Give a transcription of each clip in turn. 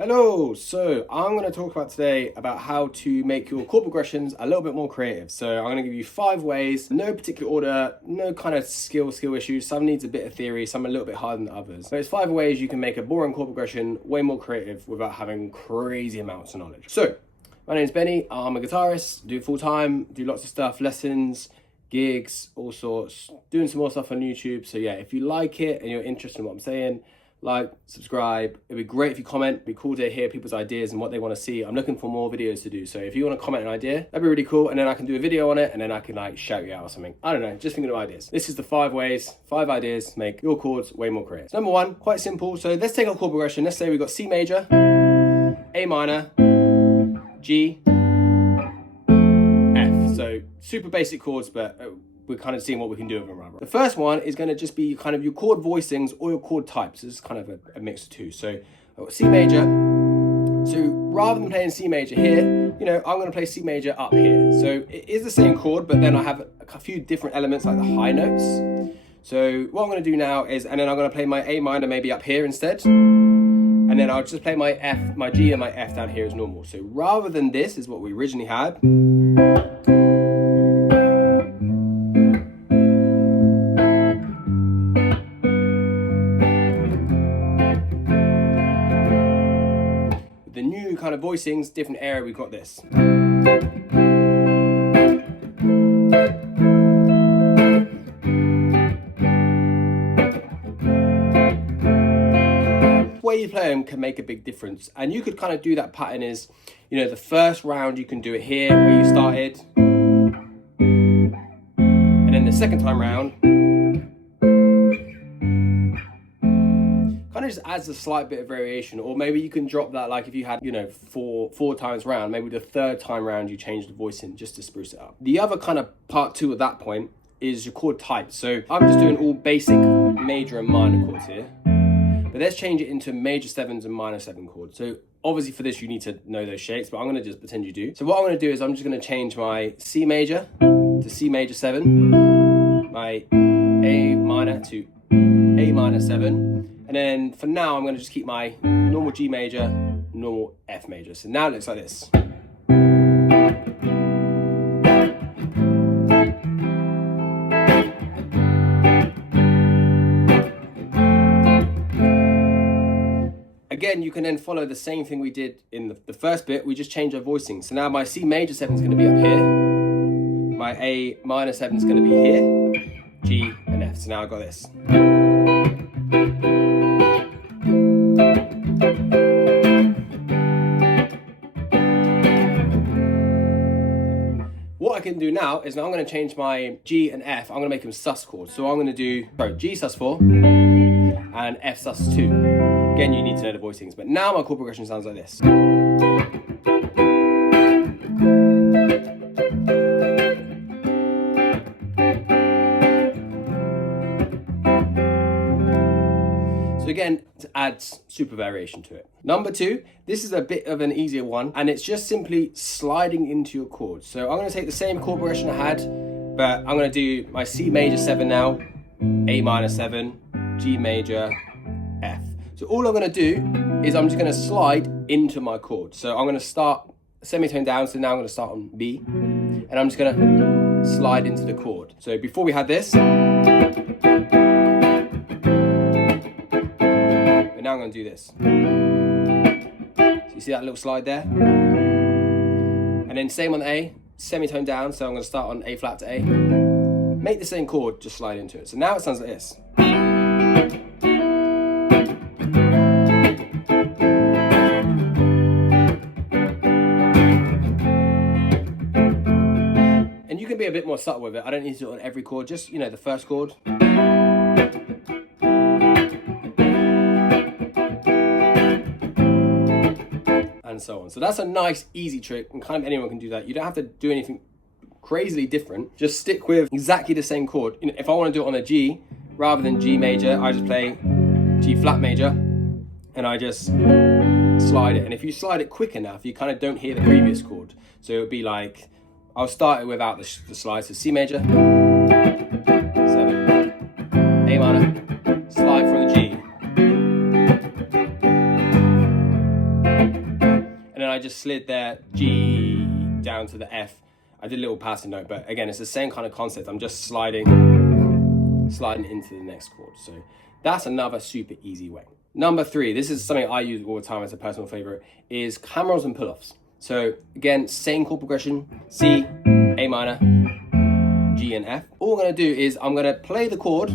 Hello, so I'm going to talk about today about how to make your chord progressions a little bit more creative. So I'm going to give you 5 ways, no particular order, no kind of skill issues. Some needs a bit of theory, some a little bit harder than others. But it's 5 ways you can make a boring chord progression way more creative without having crazy amounts of knowledge. So my name's Benny, I'm a guitarist, do full time, do lots of stuff, lessons, gigs, all sorts, doing some more stuff on YouTube. So yeah, if you like it and you're interested in what I'm saying, like, subscribe. It'd be great if you comment. It'd be cool to hear people's ideas and what they want to see. I'm looking for more videos to do. So if you want to comment an idea, that'd be really cool. And then I can do a video on it and then I can like shout you out or something. I don't know, just thinking of ideas. This is the 5 ways, 5 ideas to make your chords way more creative. So number 1, quite simple. So let's take our chord progression. Let's say we've got C major, A minor, G, F. So super basic chords, but we're kind of seeing what we can do with them. The first one is going to just be kind of your chord voicings or your chord types. This is kind of a mix of two. So I've got C major. So rather than playing C major here, I'm going to play C major up here. So it is the same chord, but then I have a few different elements like the high notes. So what I'm going to do now is, and then I'm going to play my A minor maybe up here instead. And then I'll just play my F, my G and my F down here as normal. So rather than this is what we originally had. The new kind of voicings, different area, we've got this. The way you play them can make a big difference, and you could kind of do that pattern is, the first round you can do it here where you started, and then the second time round kind of just adds a slight bit of variation. Or maybe you can drop that, like if you had four times round, maybe the third time round you change the voicing just to spruce it up. The other kind of part 2 at that point is your chord type. So I'm just doing all basic major and minor chords here, but let's change it into major 7s and minor 7 chords. So obviously for this you need to know those shapes, but I'm going to just pretend you do. So what I'm going to do is I'm just going to change my C major to C major 7, my A minor to A minor 7, and then for now I'm going to just keep my normal G major, normal F major. So now it looks like this. Again, you can then follow the same thing we did in the first bit. We just changed our voicing. So now my C major 7 is going to be up here. My A minor 7 is going to be here. G and F. So now I've got this. What I can do now is I'm going to change my G and F. I'm going to make them sus chords. So I'm going to do G sus4 and F sus2. Again, you need to know the voicings, but now my chord progression sounds like this. So again, it adds super variation to it. Number 2, this is a bit of an easier one, and it's just simply sliding into your chords. So I'm going to take the same chord progression I had, but I'm going to do my C major 7 now, A minor 7, G major, F. So all I'm going to do is I'm just going to slide into my chord. So I'm going to start semitone down, so now I'm going to start on B, and I'm just going to slide into the chord. So before we had this, but now I'm going to do this. So you see that little slide there? And then same on A, semitone down, so I'm going to start on A flat to A. Make the same chord, just slide into it. So now it sounds like this. And you can be a bit more subtle with it. I don't need to do it on every chord, just, the first chord. And so on. So that's a nice, easy trick, and kind of anyone can do that. You don't have to do anything crazily different. Just stick with exactly the same chord. If I want to do it on a G, rather than G major, I just play G flat major, and I just slide it. And if you slide it quick enough, you kind of don't hear the previous chord. So it would be like, I'll start it without the slide. So C major, 7, A minor, slide from the G, And then I just slid their G down to the F. I did a little passing note, but again, it's the same kind of concept. I'm just sliding into the next chord. So that's another super easy way. Number 3, this is something I use all the time as a personal favorite, is hammer ons and pull-offs. So again, same chord progression, C, A minor, G and F. All I'm gonna do is I'm gonna play the chord.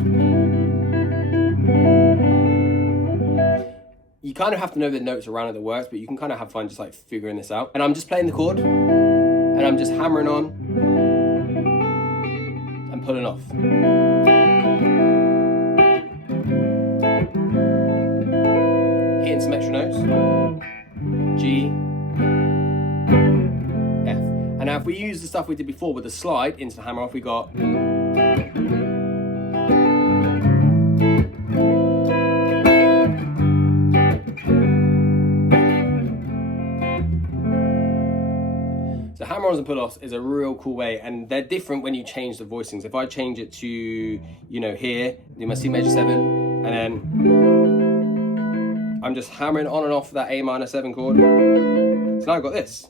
You kind of have to know the notes around it that works, but you can kind of have fun just like figuring this out. And I'm just playing the chord and I'm just hammering on and pulling off. Hitting some extra notes, G, F. And now if we use the stuff we did before with the slide into the hammer off, we got. So hammer-ons and pull-offs is a real cool way, and they're different when you change the voicings. If I change it to, you know, here, do my C major 7, and then I'm just hammering on and off that A minor 7 chord. So now I've got this.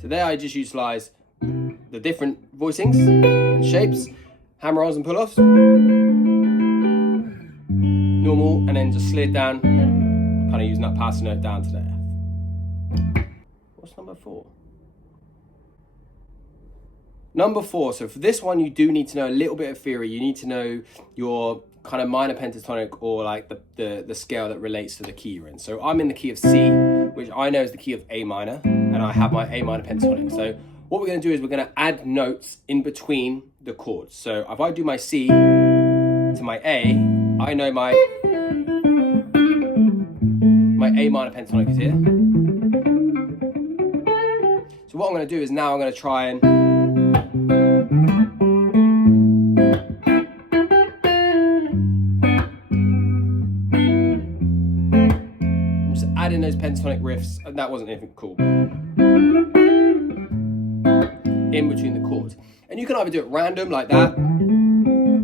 So there I just utilize the different voicings and shapes, hammer-ons and pull-offs, normal, and then just slid down, kind of using that passing note down to the F. What's number 4? Number 4, so for this one you do need to know a little bit of theory. You need to know your kind of minor pentatonic, or like the scale that relates to the key you're in. So I'm in the key of C, which I know is the key of A minor, and I have my A minor pentatonic. So what we're going to do is we're going to add notes in between the chords. So if I do my C to my A, I know my A minor pentatonic is here. So what I'm going to do is now I'm going to try and I'm just adding those pentatonic riffs. That wasn't anything cool. In between the chords. And you can either do it random like that,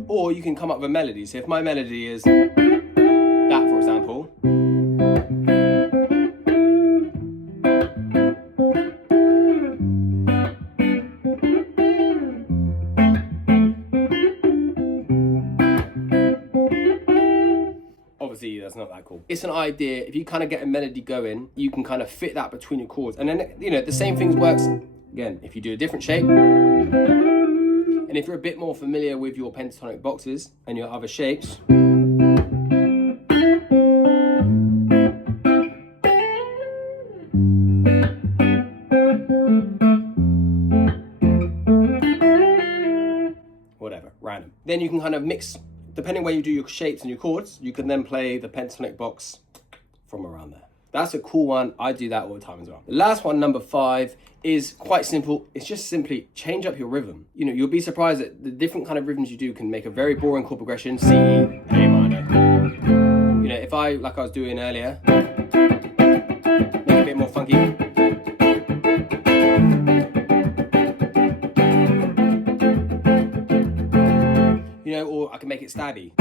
or you can come up with a melody. So if my melody is that, for example, obviously that's not that cool. It's an idea. If you kind of get a melody going, you can kind of fit that between your chords. And then, you know, the same thing works again if you do a different shape. And if you're a bit more familiar with your pentatonic boxes and your other shapes, whatever, random. Then you can kind of mix, depending where you do your shapes and your chords, you can then play the pentatonic box from around there. That's a cool one. I do that all the time as well. The last one, number 5, is quite simple. It's just simply change up your rhythm. You know, you'll be surprised that the different kind of rhythms you do can make a very boring chord progression. C, A minor. You know, if I, like I was doing earlier, make it a bit more funky. You know, or I can make it stabby.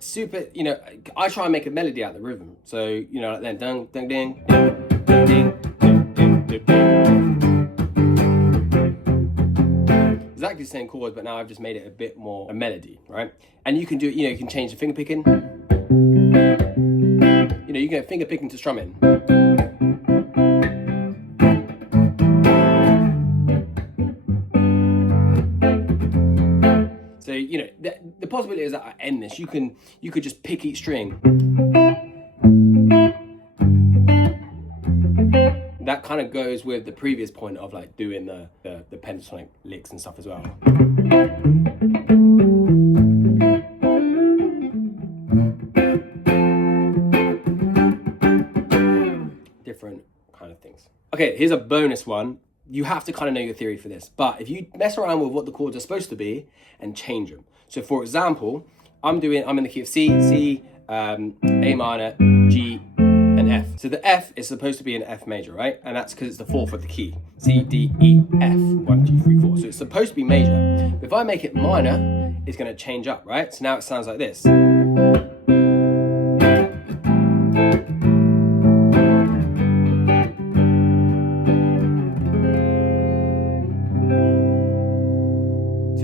Super, you know, I try and make a melody out of the rhythm. So, you know, like then, ding, ding, ding, ding, ding, ding, ding, ding. Exactly the same chords, but now I've just made it a bit more a melody, right? And you can do it, you know, you can change the finger picking. You know, you can finger picking to strumming. So, you know, the possibility is that I end this. You could just pick each string. That kind of goes with the previous point of like doing the pentatonic licks and stuff as well. Different kind of things. Okay, here's a bonus one. you have to kind of know your theory for this. But if you mess around with what the chords are supposed to be and change them. So for example, I'm in the key of C, A minor, G, and F. So the F is supposed to be an F major, right? And that's because it's the fourth of the key. C, D, E, F. 1, 2, 3, 4. So it's supposed to be major. But if I make it minor, it's going to change up, right? So now it sounds like this. So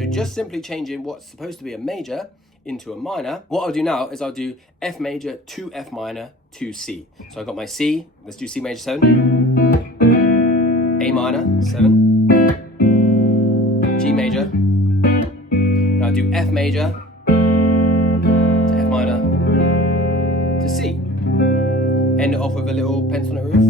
just simply changing what's supposed to be a major into a minor. What I'll do now is I'll do F major to F minor to C. So I've got my C, let's do C major 7, A minor 7, G major, and I'll do F major to F minor to C. End it off with a little pentatonic roof.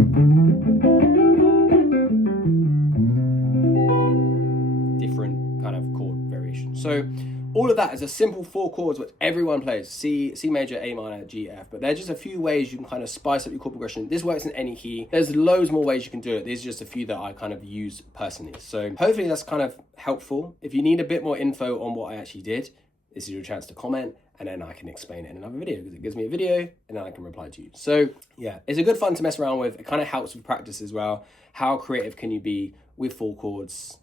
Different kind of chord variation. So all of that is a simple 4 chords which everyone plays. C major, A minor, G, F. But they're just a few ways you can kind of spice up your chord progression. This works in any key. There's loads more ways you can do it. These are just a few that I kind of use personally. So hopefully that's kind of helpful. If you need a bit more info on what I actually did, this is your chance to comment, and then I can explain it in another video because it gives me a video and then I can reply to you. So yeah, it's a good fun to mess around with. It kind of helps with practice as well. How creative can you be with 4 chords?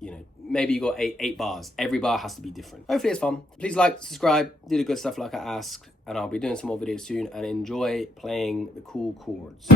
You know, maybe you got eight bars. Every bar has to be different. Hopefully it's fun. Please like, subscribe, do the good stuff like I asked, and I'll be doing some more videos soon, and enjoy playing the cool chords.